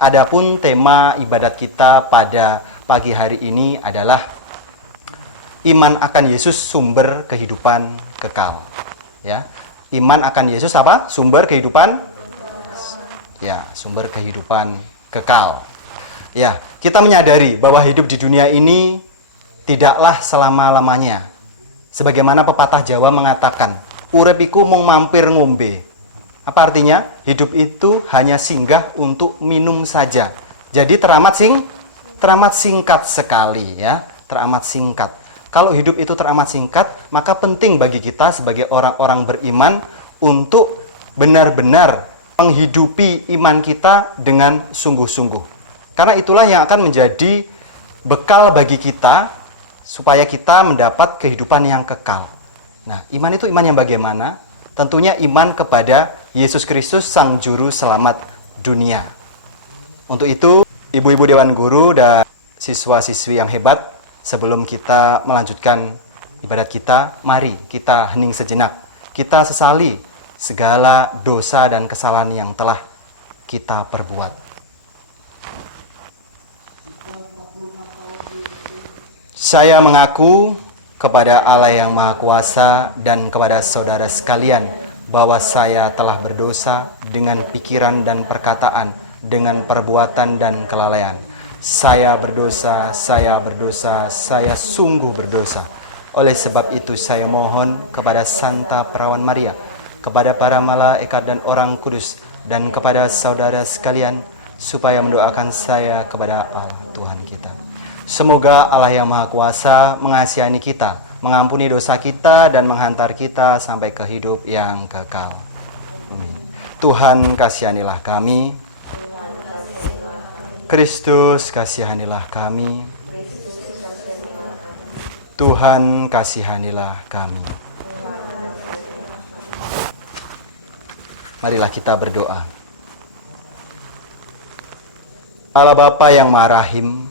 Adapun tema ibadat kita pada pagi hari ini adalah iman akan Yesus sumber kehidupan kekal. Ya, iman akan Yesus apa? Sumber kehidupan. Ya, sumber kehidupan kekal. Ya, kita menyadari bahwa hidup di dunia ini tidaklah selama-lamanya. Sebagaimana pepatah Jawa mengatakan, urip iku mung mampir ngombe. Apa artinya? Hidup itu hanya singgah untuk minum saja. Jadi teramat singkat sekali ya, teramat singkat. Kalau hidup itu teramat singkat, maka penting bagi kita sebagai orang-orang beriman untuk benar-benar menghidupi iman kita dengan sungguh-sungguh. Karena itulah yang akan menjadi bekal bagi kita supaya kita mendapat kehidupan yang kekal. Nah, iman itu iman yang bagaimana? Tentunya iman kepada Yesus Kristus, Sang Juru Selamat dunia. Untuk itu, ibu-ibu Dewan Guru dan siswa-siswi yang hebat, sebelum kita melanjutkan ibadat kita, mari kita hening sejenak. Kita sesali segala dosa dan kesalahan yang telah kita perbuat. Saya mengaku kepada Allah yang Maha Kuasa dan kepada saudara sekalian bahwa saya telah berdosa dengan pikiran dan perkataan, dengan perbuatan dan kelalaian. Saya berdosa, saya sungguh berdosa. Oleh sebab itu saya mohon kepada Santa Perawan Maria, kepada para malaikat dan orang kudus, dan kepada saudara sekalian, supaya mendoakan saya kepada Allah Tuhan kita. Semoga Allah yang Maha Kuasa mengasihani kita, mengampuni dosa kita, dan menghantar kita sampai ke hidup yang kekal. Amin. Tuhan kasihanilah kami. Kristus kasihanilah kami. Tuhan kasihanilah kami. Marilah kita berdoa. Allah Bapa yang Maha Rahim,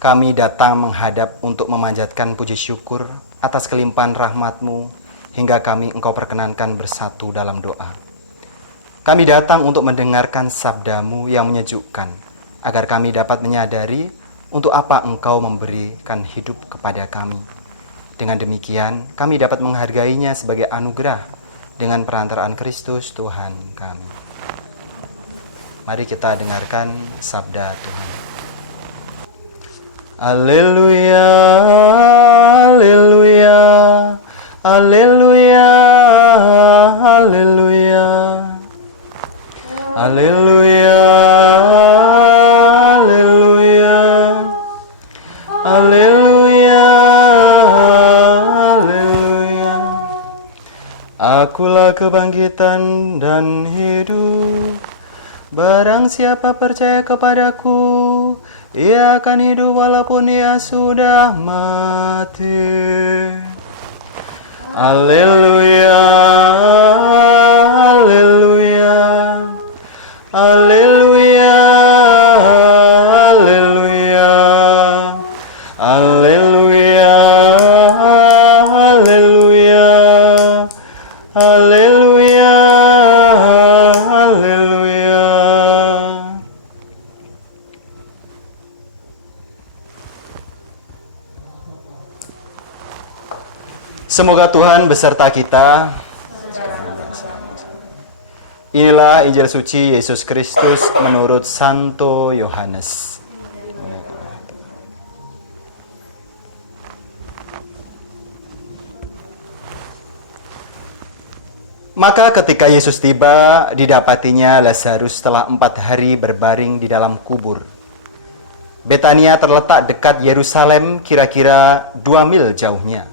kami datang menghadap untuk memanjatkan puji syukur atas kelimpahan rahmat-Mu hingga kami Engkau perkenankan bersatu dalam doa. Kami datang untuk mendengarkan sabda-Mu yang menyejukkan, agar kami dapat menyadari untuk apa Engkau memberikan hidup kepada kami. Dengan demikian, kami dapat menghargainya sebagai anugerah dengan perantaraan Kristus Tuhan kami. Mari kita dengarkan sabda Tuhan. Haleluya, haleluya, haleluya, haleluya, haleluya, haleluya, haleluya, haleluya. Akulah kebangkitan dan hidup. Barang siapa percaya kepadaku, ia akan hidup walaupun ia sudah mati. Haleluya, haleluya, haleluya, haleluya, haleluya, haleluya, haleluya, haleluya. Semoga Tuhan beserta kita. Inilah Injil suci Yesus Kristus menurut Santo Yohanes. Maka ketika Yesus tiba, didapatinya Lazarus setelah 4 hari berbaring di dalam kubur. Betania terletak dekat Yerusalem, kira-kira 2 mil jauhnya.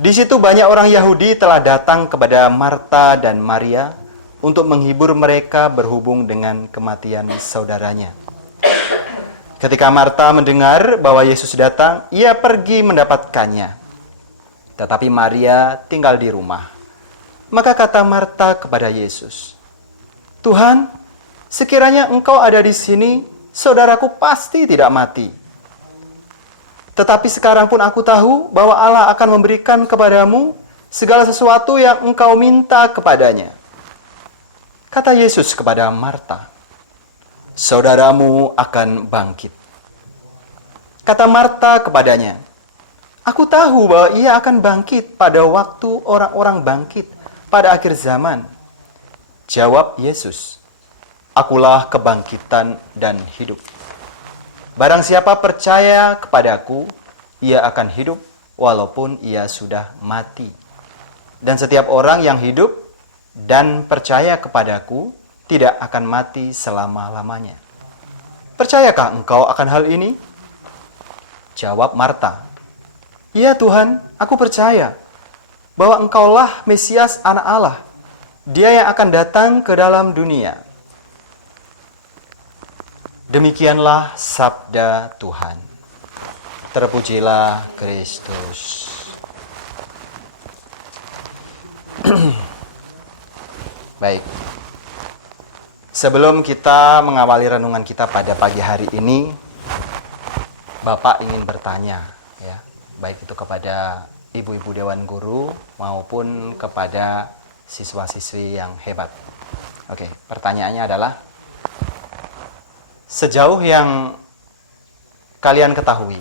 Di situ banyak orang Yahudi telah datang kepada Marta dan Maria untuk menghibur mereka berhubung dengan kematian saudaranya. Ketika Marta mendengar bahwa Yesus datang, ia pergi mendapatkannya. Tetapi Maria tinggal di rumah. Maka kata Marta kepada Yesus, "Tuhan, sekiranya Engkau ada di sini, saudaraku pasti tidak mati. Tetapi sekarang pun aku tahu bahwa Allah akan memberikan kepadamu segala sesuatu yang engkau minta kepadanya." Kata Yesus kepada Marta, saudaramu akan bangkit. Kata Marta kepadanya, aku tahu bahwa ia akan bangkit pada waktu orang-orang bangkit pada akhir zaman. Jawab Yesus, akulah kebangkitan dan hidup. Barang siapa percaya kepadaku, ia akan hidup walaupun ia sudah mati. Dan setiap orang yang hidup dan percaya kepadaku tidak akan mati selama-lamanya. Percayakah engkau akan hal ini? Jawab Marta, ya Tuhan, aku percaya bahwa engkaulah Mesias anak Allah, dia yang akan datang ke dalam dunia. Demikianlah sabda Tuhan. Terpujilah Kristus. Baik. Sebelum kita mengawali renungan kita pada pagi hari ini, Bapak ingin bertanya, ya, baik itu kepada ibu-ibu Dewan Guru maupun kepada siswa-siswi yang hebat. Oke, pertanyaannya adalah, sejauh yang kalian ketahui,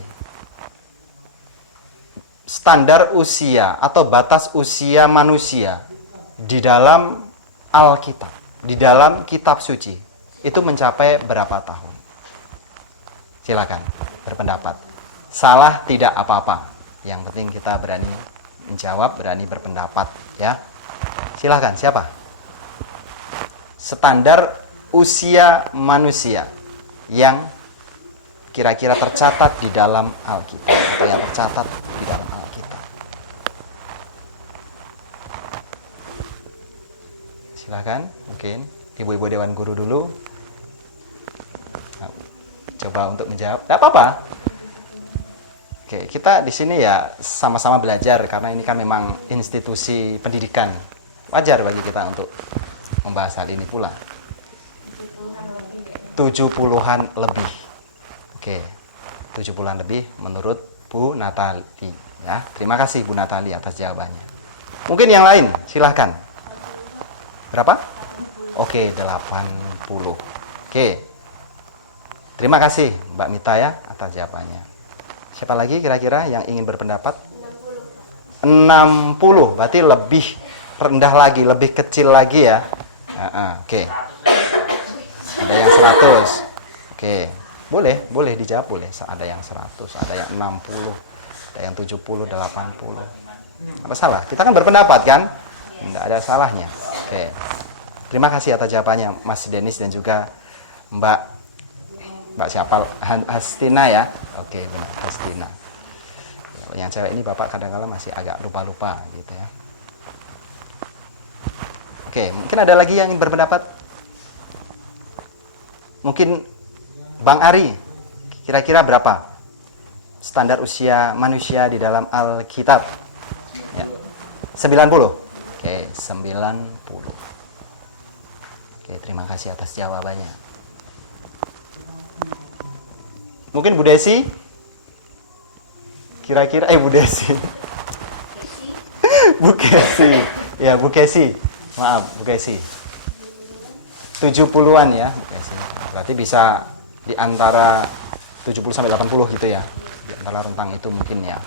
standar usia atau batas usia manusia di dalam Alkitab, di dalam kitab suci, itu mencapai berapa tahun? Silakan berpendapat. Salah tidak apa-apa. Yang penting kita berani menjawab, berani berpendapat, ya. Silakan, siapa? Standar usia manusia yang kira-kira tercatat di dalam Alkitab atau yang tercatat di dalam Alkitab. Silakan, mungkin ibu-ibu Dewan Guru dulu. Coba untuk menjawab. Tidak apa-apa. Oke, kita di sini ya sama-sama belajar karena ini kan memang institusi pendidikan. Wajar bagi kita untuk membahas hal ini pula. 70-an lebih. Oke, 70-an lebih menurut Bu Natali. Ya, terima kasih Bu Natali atas jawabannya. Mungkin yang lain, silahkan. Berapa? Oke, 80. Oke. Terima kasih Mbak Mita ya atas jawabannya. Siapa lagi kira-kira yang ingin berpendapat? 60. Berarti lebih rendah lagi, lebih kecil lagi ya. Oke. Ada yang 100. Oke. Boleh dijawab, boleh. Ada yang 100, ada yang 60, ada yang 70, 80. Apa salah? Kita kan berpendapat kan? Tidak ada salahnya. Oke. Terima kasih atas jawabannya Mas Denis dan juga Mbak siapa? Hastina ya. Oke, benar, Hastina. Yang cewek ini Bapak kadang-kadang masih agak lupa-lupa gitu ya. Oke, mungkin ada lagi yang berpendapat? Mungkin Bang Ari, kira-kira berapa standar usia manusia di dalam Alkitab? Ya. 90. Oke, 90. Oke, terima kasih atas jawabannya. Mungkin Bu Desi? Kira-kira Bu Desi. Bu Kesi. Ya, Bu Kesi. Maaf, Bu Kesi. 70-an ya, Bu Kesi. Berarti bisa di antara 70 sampai 80 gitu ya. Di antara rentang itu mungkin ya.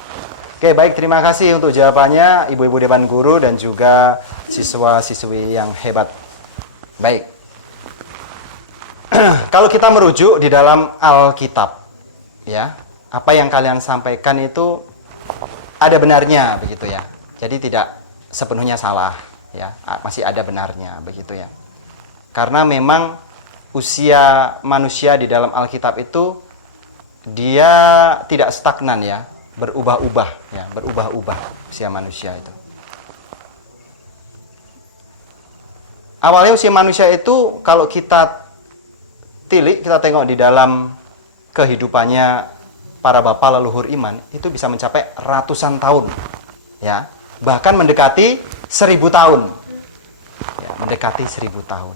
Oke, baik, terima kasih untuk jawabannya Ibu-ibu Dewan Guru dan juga siswa-siswi yang hebat. Baik. Kalau kita merujuk di dalam Alkitab, ya, apa yang kalian sampaikan itu ada benarnya begitu ya. Jadi tidak sepenuhnya salah ya, masih ada benarnya begitu ya. Karena memang usia manusia di dalam Alkitab itu dia tidak stagnan ya, berubah-ubah ya, berubah-ubah usia manusia itu. Awalnya usia manusia itu kalau kita tilik, kita tengok di dalam kehidupannya para bapak leluhur iman itu bisa mencapai ratusan tahun ya, bahkan mendekati 1000 tahun ya, mendekati 1000 tahun,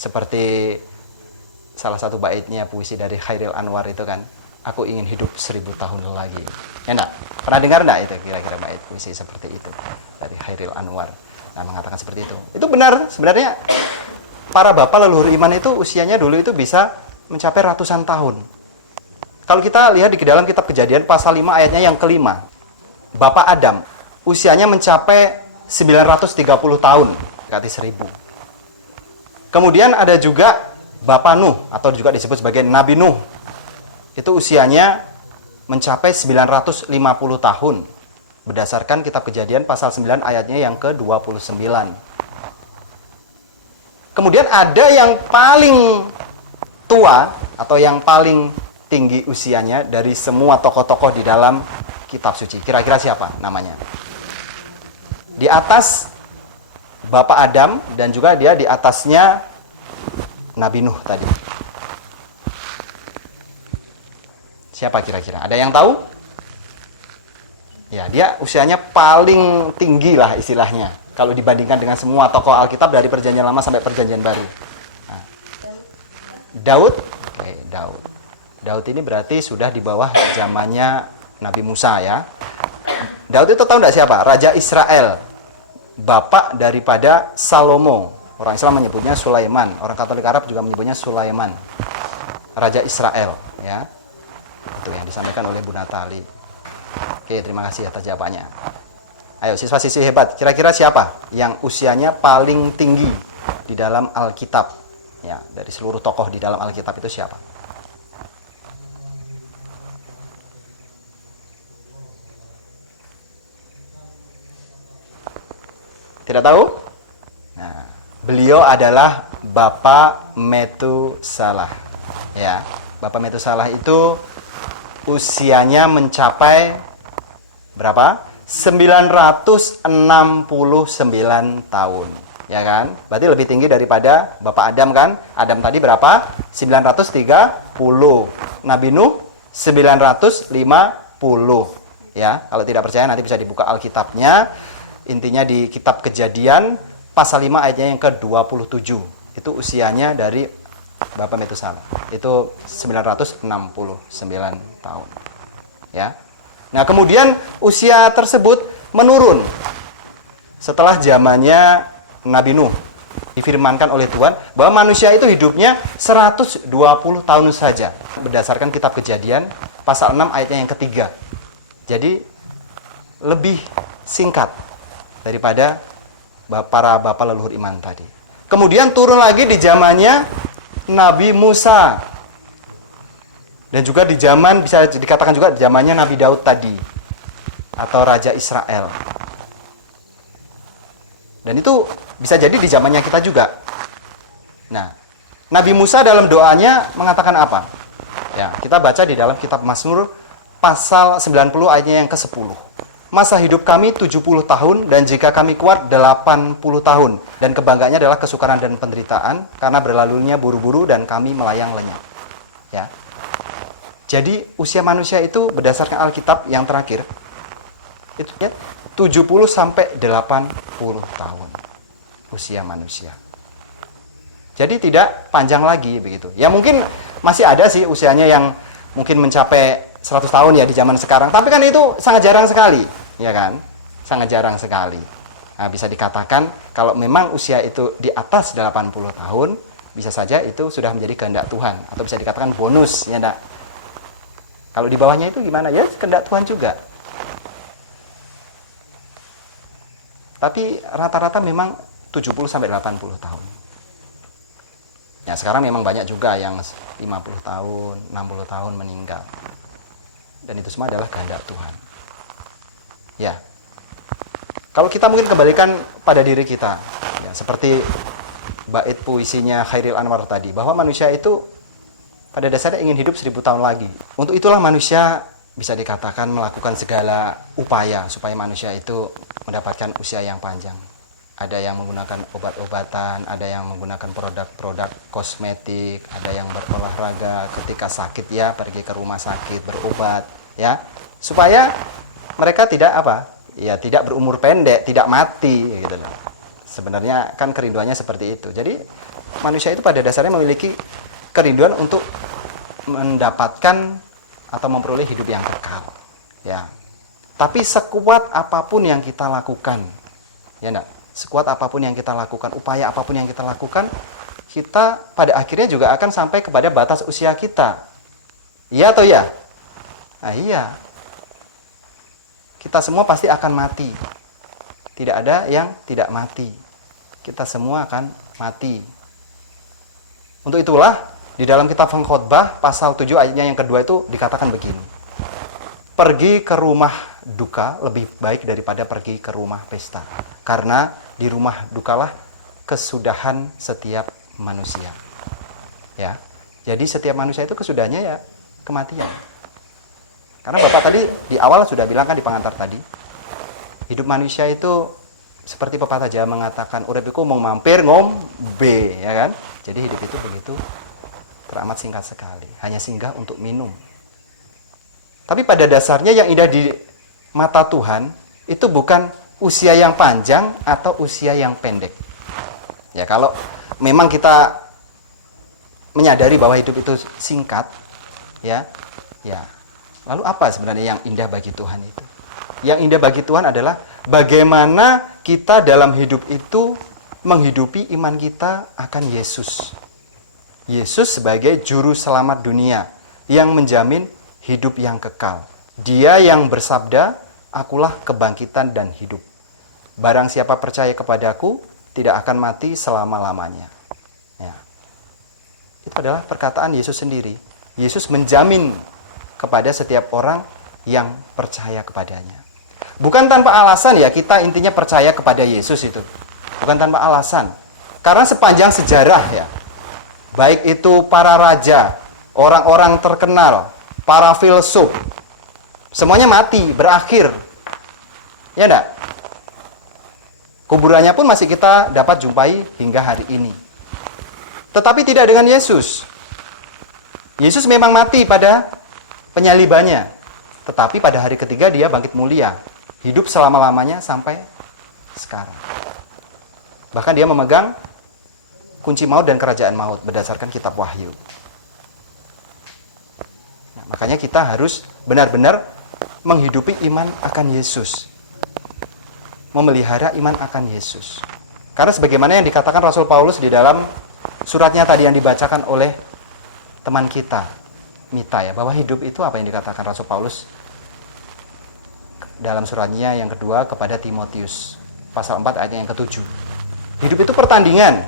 seperti salah satu baitnya puisi dari Khairil Anwar itu kan, aku ingin hidup 1000 tahun lagi ya. Enggak pernah dengar enggak itu kira-kira bait puisi seperti itu dari Khairil Anwar, nah mengatakan seperti itu benar sebenarnya. para bapak leluhur iman itu usianya dulu itu bisa mencapai ratusan tahun. Kalau kita lihat di dalam kitab Kejadian pasal 5 ayatnya yang kelima, Bapak Adam usianya mencapai 930 tahun, berarti 1000. Kemudian ada juga Bapak Nuh atau juga disebut sebagai Nabi Nuh. Itu usianya mencapai 950 tahun. Berdasarkan kitab Kejadian pasal 9 ayatnya yang ke-29. Kemudian ada yang paling tua atau yang paling tinggi usianya dari semua tokoh-tokoh di dalam kitab suci. Kira-kira siapa namanya? Di atas Bapak Adam dan juga dia di atasnya Nabi Nuh tadi. Siapa kira-kira? Ada yang tahu? Ya, dia usianya paling tinggi lah istilahnya. Kalau dibandingkan dengan semua tokoh Alkitab dari Perjanjian Lama sampai Perjanjian Baru. Nah. Daud? Oke, Daud. Daud ini berarti sudah di bawah zamannya Nabi Musa ya. Daud itu tahu enggak siapa? Raja Israel. Bapak daripada Salomo. Orang Islam menyebutnya Sulaiman. Orang Katolik Arab juga menyebutnya Sulaiman. Raja Israel ya. Itu yang disampaikan oleh Bu Natali. Oke, terima kasih atas jawabannya. Ayo siswa-siswi hebat, kira-kira siapa yang usianya paling tinggi di dalam Alkitab? Ya, dari seluruh tokoh di dalam Alkitab itu siapa? Tidak tahu? Nah, beliau adalah Bapak Metusalah. Ya, Bapak Metusalah itu usianya mencapai berapa? 969 tahun. Ya kan? Berarti lebih tinggi daripada Bapak Adam kan? Adam tadi berapa? 930. Nabi Nuh 950. Ya, kalau tidak percaya nanti bisa dibuka Alkitabnya. Intinya di kitab Kejadian pasal 5 ayatnya yang ke-27. Itu usianya dari Bapak Metusalah. Itu 969 tahun. Ya. Nah, kemudian usia tersebut menurun setelah zamannya Nabi Nuh. Difirmankan oleh Tuhan bahwa manusia itu hidupnya 120 tahun saja. Berdasarkan kitab Kejadian pasal 6 ayatnya yang ketiga. Jadi lebih singkat daripada para bapak leluhur iman tadi. Kemudian turun lagi di zamannya Nabi Musa. Dan juga di zaman, bisa dikatakan juga zamannya Nabi Daud tadi. Atau Raja Israel. Dan itu bisa jadi di zamannya kita juga. Nah, Nabi Musa dalam doanya mengatakan apa? Ya, kita baca di dalam kitab Mazmur pasal 90 ayatnya yang ke-10. Masa hidup kami 70 tahun dan jika kami kuat 80 tahun. Dan kebanggaannya adalah kesukaran dan penderitaan karena berlalunya buru-buru dan kami melayang lenyap. Ya. Jadi usia manusia itu berdasarkan Alkitab yang terakhir itu ya 70 sampai 80 tahun usia manusia. Jadi tidak panjang lagi begitu. Ya mungkin masih ada sih usianya yang mungkin mencapai 100 tahun ya di zaman sekarang. Tapi kan itu sangat jarang sekali, ya kan? Sangat jarang sekali. Nah, bisa dikatakan kalau memang usia itu di atas 80 tahun, bisa saja itu sudah menjadi kehendak Tuhan. Atau bisa dikatakan bonus, ya enggak? Kalau di bawahnya itu gimana? Ya, kehendak Tuhan juga. Tapi rata-rata memang 70 sampai 80 tahun. Ya, sekarang memang banyak juga yang 50 tahun, 60 tahun meninggal. Dan itu semua adalah kehendak Tuhan. Ya. Kalau kita mungkin kembalikan pada diri kita, ya, seperti bait puisinya Khairil Anwar tadi, bahwa manusia itu pada dasarnya ingin hidup 1000 tahun lagi. Untuk itulah manusia bisa dikatakan melakukan segala upaya supaya manusia itu mendapatkan usia yang panjang. Ada yang menggunakan obat-obatan, ada yang menggunakan produk-produk kosmetik, ada yang berolahraga ketika sakit ya pergi ke rumah sakit berobat ya supaya mereka tidak apa ya tidak berumur pendek, tidak mati gitu loh. Sebenarnya kan kerinduannya seperti itu. Jadi manusia itu pada dasarnya memiliki kerinduan untuk mendapatkan atau memperoleh hidup yang kekal ya. Tapi sekuat apapun yang kita lakukan ya enggak? Sekuat apapun yang kita lakukan, upaya apapun yang kita lakukan, kita pada akhirnya juga akan sampai kepada batas usia kita. Iya atau ya? Nah, iya. Kita semua pasti akan mati. Tidak ada yang tidak mati. Kita semua akan mati. Untuk itulah di dalam kitab Khotbah pasal 7 ayatnya yang kedua itu dikatakan begini. Pergi ke rumah duka lebih baik daripada pergi ke rumah pesta. Karena di rumah dukalah kesudahan setiap manusia. Ya. Jadi setiap manusia itu kesudahannya ya kematian. Karena Bapak tadi di awal sudah bilang kan di pengantar tadi, hidup manusia itu seperti pepatah Jawa mengatakan, urip iku mung mampir ngombe, ya kan? Jadi hidup itu begitu teramat singkat sekali, hanya singgah untuk minum. Tapi pada dasarnya yang indah di mata Tuhan itu bukan usia yang panjang atau usia yang pendek. Ya, kalau memang kita menyadari bahwa hidup itu singkat, ya. Lalu apa sebenarnya yang indah bagi Tuhan itu? Yang indah bagi Tuhan adalah bagaimana kita dalam hidup itu menghidupi iman kita akan Yesus. Yesus sebagai juru selamat dunia yang menjamin hidup yang kekal. Dia yang bersabda, akulah kebangkitan dan hidup. Barang siapa percaya kepadaku, tidak akan mati selama-lamanya. Ya. Itu adalah perkataan Yesus sendiri. Yesus menjamin kepada setiap orang yang percaya kepadanya. Bukan tanpa alasan ya kita intinya percaya kepada Yesus itu. Bukan tanpa alasan. Karena sepanjang sejarah ya, baik itu para raja, orang-orang terkenal, para filsuf, semuanya mati, berakhir. Ya enggak? Kuburannya pun masih kita dapat jumpai hingga hari ini. Tetapi tidak dengan Yesus. Yesus memang mati pada penyalibannya. Tetapi pada hari ketiga dia bangkit mulia. Hidup selama-lamanya sampai sekarang. Bahkan dia memegang kunci maut dan kerajaan maut berdasarkan kitab Wahyu. Nah, makanya kita harus benar-benar menghidupi iman akan Yesus. Memelihara iman akan Yesus. Karena sebagaimana yang dikatakan Rasul Paulus di dalam suratnya tadi yang dibacakan oleh teman kita, Mita ya, bahwa hidup itu apa yang dikatakan Rasul Paulus dalam suratnya yang kedua kepada Timotius, pasal 4 ayat yang ke-7. Hidup itu pertandingan.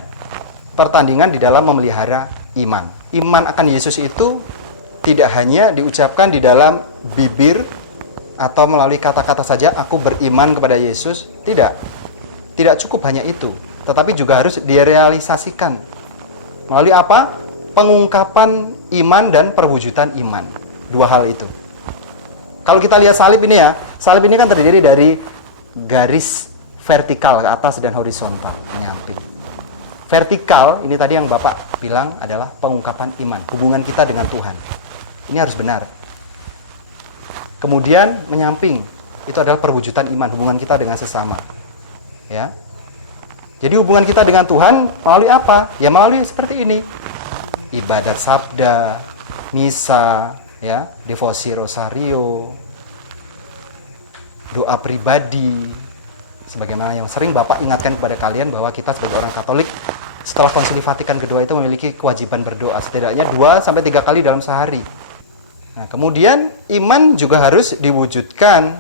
Pertandingan di dalam memelihara iman. Iman akan Yesus itu tidak hanya diucapkan di dalam bibir atau melalui kata-kata saja, aku beriman kepada Yesus. Tidak. Tidak cukup hanya itu. Tetapi juga harus direalisasikan. Melalui apa? Pengungkapan iman dan perwujudan iman. Dua hal itu. Kalau kita lihat salib ini ya, salib ini kan terdiri dari garis vertikal ke atas dan horizontal, menyamping. Vertikal, ini tadi yang Bapak bilang adalah pengungkapan iman, hubungan kita dengan Tuhan. Ini harus benar. Kemudian menyamping, itu adalah perwujudan iman, hubungan kita dengan sesama. Ya. Jadi hubungan kita dengan Tuhan melalui apa? Ya melalui seperti ini. Ibadat sabda, misa, ya, devosi rosario, doa pribadi. Sebagaimana yang sering Bapak ingatkan kepada kalian bahwa kita sebagai orang Katolik setelah Konsili Vatikan kedua itu memiliki kewajiban berdoa setidaknya 2-3 kali dalam sehari. Nah, kemudian iman juga harus diwujudkan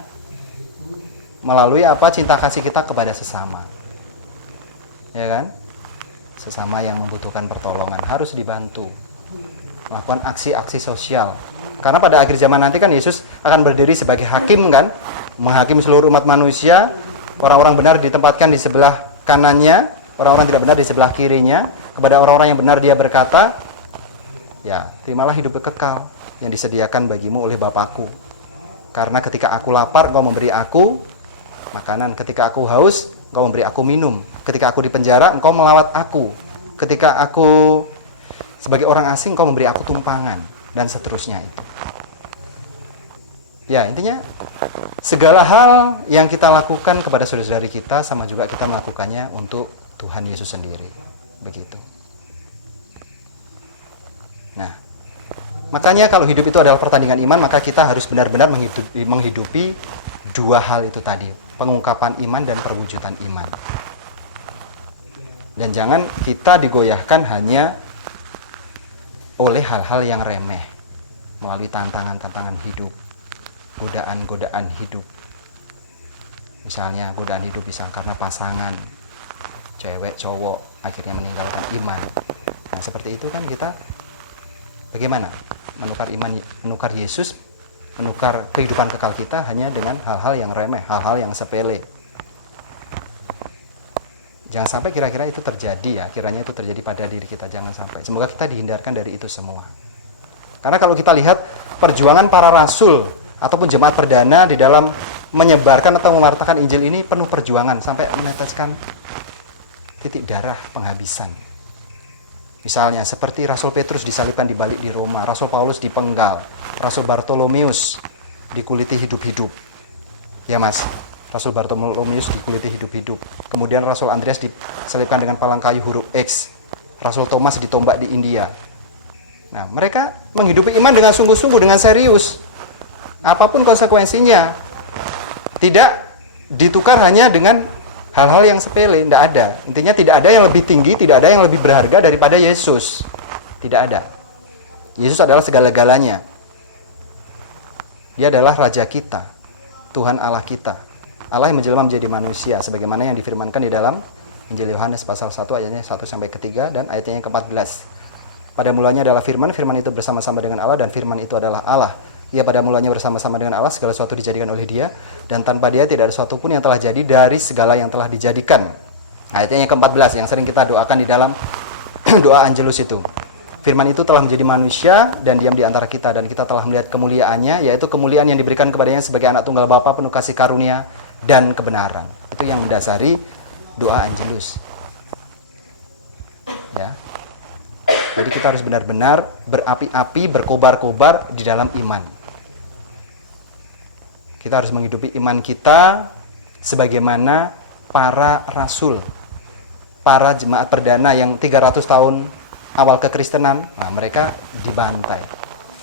melalui apa? Cinta kasih kita kepada sesama. Ya kan? Sesama yang membutuhkan pertolongan harus dibantu. Melakukan aksi-aksi sosial. Karena pada akhir zaman nanti kan Yesus akan berdiri sebagai hakim kan? Menghakimi seluruh umat manusia. Orang-orang benar ditempatkan di sebelah kanannya, orang-orang tidak benar di sebelah kirinya. Kepada orang-orang yang benar dia berkata, ya, terimalah hidup kekal yang disediakan bagimu oleh Bapakku. Karena ketika aku lapar, engkau memberi aku makanan. Ketika aku haus, engkau memberi aku minum. Ketika aku di penjara, engkau melawat aku. Ketika aku sebagai orang asing, engkau memberi aku tumpangan. Dan seterusnya itu. Ya, intinya segala hal yang kita lakukan kepada saudara-saudari kita sama juga kita melakukannya untuk Tuhan Yesus sendiri. Begitu. Nah, makanya kalau hidup itu adalah pertandingan iman, maka kita harus benar-benar menghidupi dua hal itu tadi, pengungkapan iman dan perwujudan iman. Dan jangan kita digoyahkan hanya oleh hal-hal yang remeh, melalui tantangan-tantangan hidup, godaan-godaan hidup. Misalnya godaan hidup bisa karena pasangan, cewek, cowok, akhirnya meninggalkan iman. Nah, seperti itu kan kita bagaimana menukar iman, menukar Yesus, menukar kehidupan kekal kita hanya dengan hal-hal yang remeh, hal-hal yang sepele. Jangan sampai kira-kira itu terjadi ya, kiranya itu terjadi pada diri kita, jangan sampai. Semoga kita dihindarkan dari itu semua. Karena kalau kita lihat perjuangan para rasul ataupun jemaat perdana di dalam menyebarkan atau mewartakan Injil ini penuh perjuangan sampai meneteskan titik darah penghabisan. Misalnya seperti Rasul Petrus disalibkan di balik di Roma, Rasul Paulus dipenggal, Rasul Bartolomeus dikuliti hidup-hidup. Ya Mas, Rasul Bartolomeus dikuliti hidup-hidup. Kemudian Rasul Andreas disalibkan dengan palang kayu huruf X. Rasul Thomas ditombak di India. Nah, mereka menghidupi iman dengan sungguh-sungguh, dengan serius. Apapun konsekuensinya, tidak ditukar hanya dengan hal-hal yang sepele, tidak ada. Intinya tidak ada yang lebih tinggi, tidak ada yang lebih berharga daripada Yesus. Tidak ada. Yesus adalah segala-galanya. Dia adalah Raja kita, Tuhan Allah kita. Allah yang menjelma menjadi manusia, sebagaimana yang difirmankan di dalam Injil Yohanes pasal 1 ayatnya 1-3 dan ayatnya yang ke-14. Pada mulanya adalah firman, firman itu bersama-sama dengan Allah dan firman itu adalah Allah. Ia pada mulanya bersama-sama dengan Allah, segala sesuatu dijadikan oleh Dia, dan tanpa Dia tidak ada sesuatu pun yang telah jadi dari segala yang telah dijadikan. Ayatnya yang ke-14 yang sering kita doakan di dalam doa Angelus itu. Firman itu telah menjadi manusia dan diam di antara kita, dan kita telah melihat kemuliaannya, yaitu kemuliaan yang diberikan kepadanya sebagai anak tunggal Bapa penuh kasih karunia dan kebenaran. Itu yang mendasari doa Angelus. Ya. Jadi kita harus benar-benar berapi-api, berkobar-kobar di dalam iman. Kita harus menghidupi iman kita sebagaimana para rasul, para jemaat perdana yang 300 tahun awal kekristenan, nah mereka dibantai.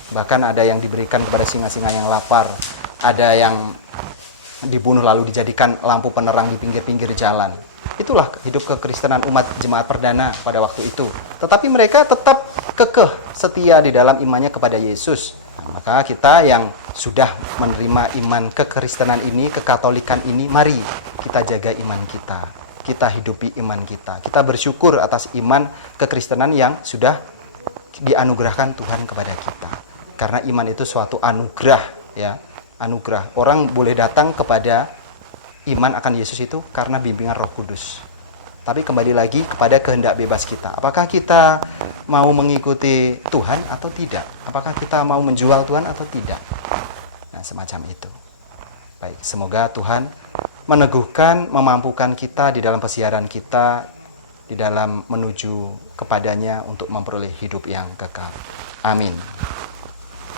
Bahkan ada yang diberikan kepada singa-singa yang lapar, ada yang dibunuh lalu dijadikan lampu penerang di pinggir-pinggir jalan. Itulah hidup kekristenan umat jemaat perdana pada waktu itu. Tetapi mereka tetap kekeh setia di dalam imannya kepada Yesus. Nah, maka kita yang sudah menerima iman kekristenan ini, kekatolikan ini, mari kita jaga iman kita. Kita hidupi iman kita. Kita bersyukur atas iman kekristenan yang sudah dianugerahkan Tuhan kepada kita. Karena iman itu suatu anugerah, ya. Anugerah. Orang boleh datang kepada iman akan Yesus itu karena bimbingan Roh Kudus. Tapi kembali lagi kepada kehendak bebas kita. Apakah kita mau mengikuti Tuhan atau tidak? Apakah kita mau menjual Tuhan atau tidak? Nah, semacam itu. Baik, semoga Tuhan meneguhkan, memampukan kita di dalam pesiaran kita, di dalam menuju kepadanya untuk memperoleh hidup yang kekal. Amin.